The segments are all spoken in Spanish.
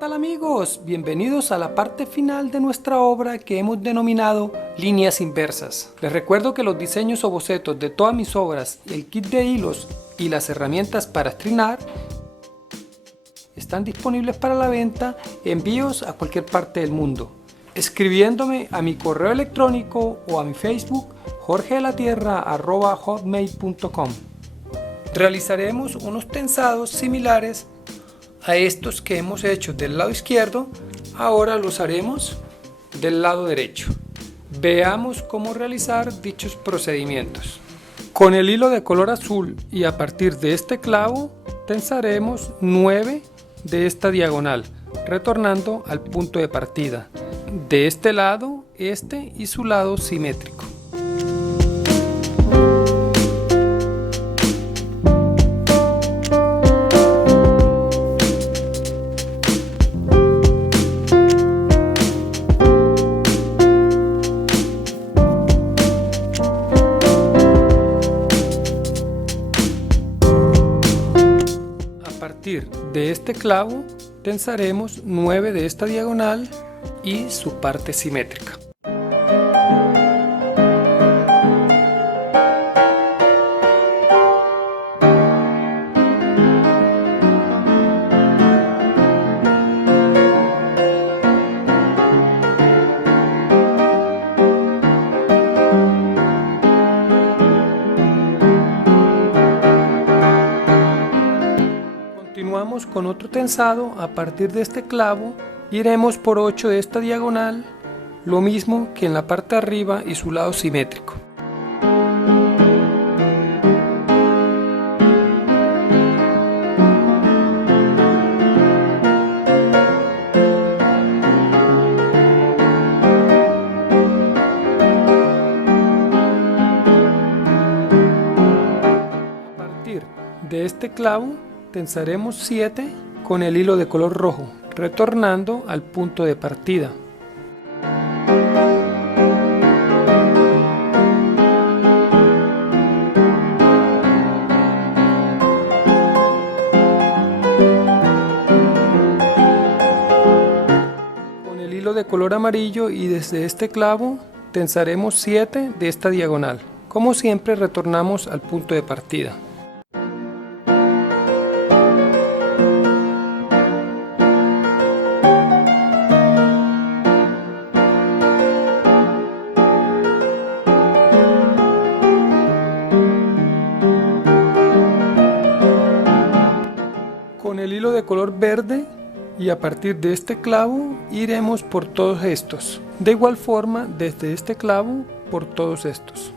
Amigos, bienvenidos a la parte final de nuestra obra que hemos denominado líneas inversas. Les recuerdo que los diseños o bocetos de todas mis obras, el kit de hilos y las herramientas para estrinar están disponibles para la venta, envíos a cualquier parte del mundo, escribiéndome a mi correo electrónico o a mi Facebook jorgedelatierra@hotmail.com. Realizaremos unos tensados similares a estos que hemos hecho del lado izquierdo, ahora los haremos del lado derecho. Veamos cómo realizar dichos procedimientos. Con el hilo de color azul y a partir de este clavo tensaremos 9 de esta diagonal, retornando al punto de partida. De este lado, este y su lado simétrico. De este clavo tensaremos 9 de esta diagonal y su parte simétrica. Continuamos con otro tensado. A partir de este clavo iremos por 8 de esta diagonal, lo mismo que en la parte de arriba y su lado simétrico. A partir de este clavo tensaremos 7 con el hilo de color rojo, retornando al punto de partida. Con el hilo de color amarillo y desde este clavo tensaremos 7 de esta diagonal. Como siempre, retornamos al punto de partida. Con el hilo de color verde y a partir de este clavo iremos por todos estos. De igual forma, desde este clavo por todos estos.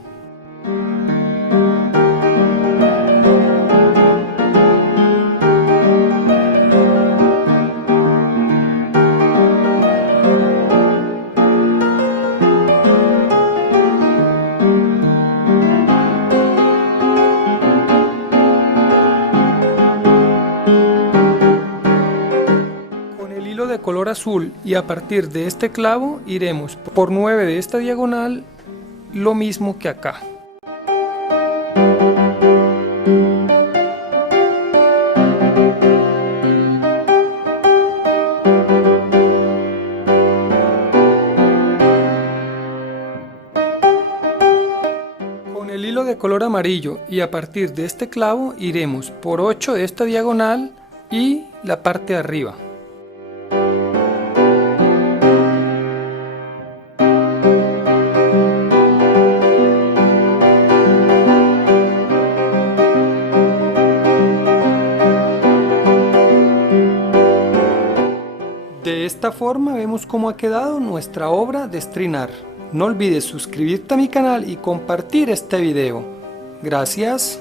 De color azul y a partir de este clavo iremos por 9 de esta diagonal, lo mismo que acá. Con el hilo de color amarillo y a partir de este clavo iremos por 8 de esta diagonal y la parte de arriba. De esta forma vemos cómo ha quedado nuestra obra de estrinar. No olvides suscribirte a mi canal y compartir este video. Gracias.